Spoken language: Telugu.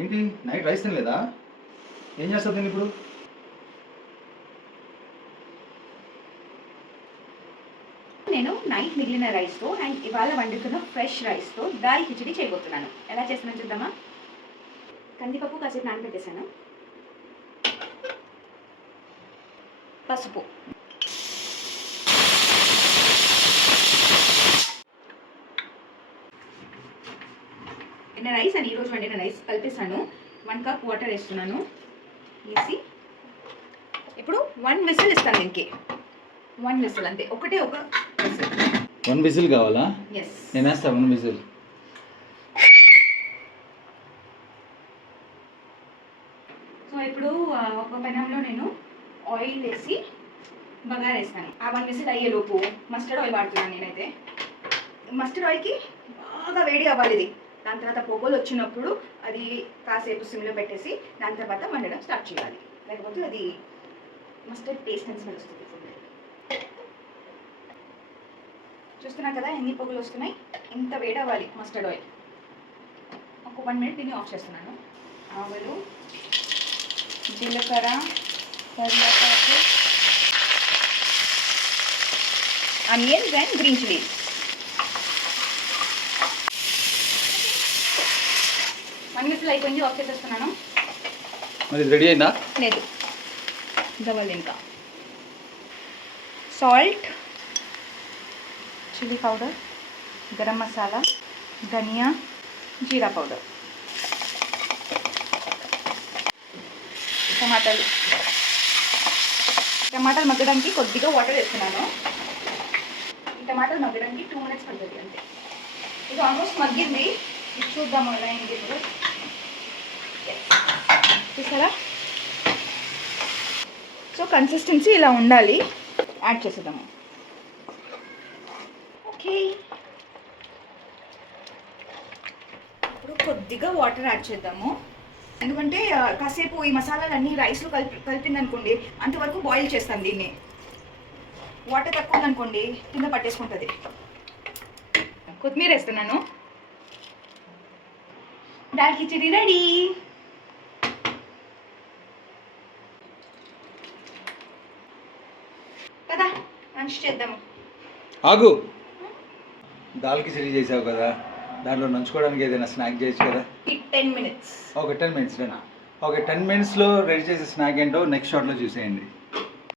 ఏంటి? నైట్ రైస్ తినలేదా? ఏం చేస్తావు దీన్ని ఇప్పుడు? నేను నైట్ మిగిలిన రైస్తో అండ్ ఇవాళ వండుతున్న ఫ్రెష్ రైస్తో దాల్ కిచడి చేయబోతున్నాను. ఎలా చేస్తున్నా చూద్దామా? కందిపప్పు కాసేపు నానబెట్టేశాను. పసుపు. నిన్న రైస్ అని ఈరోజు వండిన రైస్ కలిపేసాను వన్ కప్ వాటర్ వేస్తున్నాను. వేసి ఇప్పుడు వన్ విసిల్ ఇస్తాను దీనికి. వన్ విసిల్ అంతే. ఒకటే ఒక విసిల్ వన్ విజిల్ కావాలా? ఎస్ నేను వేస్తా వన్ విజిల్. సో ఇప్పుడు ఒక పెనంలో నేను ఆయిల్ వేసి బగారా వేస్తాను. ఆ వన్ విసిల్ అయ్యేలోపు మస్టర్డ్ ఆయిల్ వాడుతున్నాను నేనైతే. మస్టర్డ్ ఆయిల్కి బాగా వేడి అవ్వాలి ఇది. దాని తర్వాత పొగలు వచ్చినప్పుడు అది కాసేపు సిమ్లో పెట్టేసి దాని తర్వాత వండడం స్టార్ట్ చేయాలి. లేకపోతే అది మస్టర్డ్ టేస్ట్ అని స్మెల్ వస్తుంది చూస్తున్నా కదా ఎన్ని పొగలు వస్తున్నాయి? ఇంత వేడి అవ్వాలి మస్టర్డ్ ఆయిల్. ఒక వన్ మినిట్ దీన్ని ఆఫ్ చేస్తున్నాను. ఆవులు జీలకర్ర కరివేపాకు అనియన్స్ అండ్ గ్రీన్ చిల్లీస్ అయిపోయింది. ఆఫ్ చేసేస్తున్నాను. మరి రెడీ అయిందా? లేదు. దవ్వాలి ఇంకా. Salt chilli powder garam masala ధనియా జీరా పౌడర్ టమాటాలు. టమాటాలు మగ్గడానికి కొద్దిగా వాటర్ వేస్తున్నాను. ఈ టమాటాలు మగ్గడానికి టూ మినిట్స్ పడుతుంది అంతే. ఇది ఆల్మోస్ట్ మగ్గింది. చూద్దాము ఎలా అయింది ఇప్పుడు. చూసారా? సో కన్సిస్టెన్సీ ఇలా ఉండాలి. యాడ్ చేసేద్దాము. ఓకే ఇప్పుడు కొద్దిగా వాటర్ యాడ్ చేద్దాము. ఎందుకంటే కాసేపు ఈ మసాలాలన్నీ రైస్లో కలిపి కలిపింది అనుకోండి అంతవరకు బాయిల్ చేస్తాను దీన్ని. వాటర్ తక్కువ ఉందనుకోండి కింద పట్టేసుకుంటుంది. కొత్తిమీర వేస్తున్నాను దాల్ కిచడి రెడీ కదా లంచ్ చేద్దాము. ఆగు. దాల్ కిచడీ చేసావు కదా దాంట్లో నంచుకోవడానికి ఏదైనా స్నాక్ చేయొచ్చు కదా. Ten minutes. ఒక టెన్ మినిట్స్ ఒక టెన్ మినిట్స్లో రెడీ చేసే స్నాక్ ఏంటో నెక్స్ట్ షాట్లో చూసేయండి.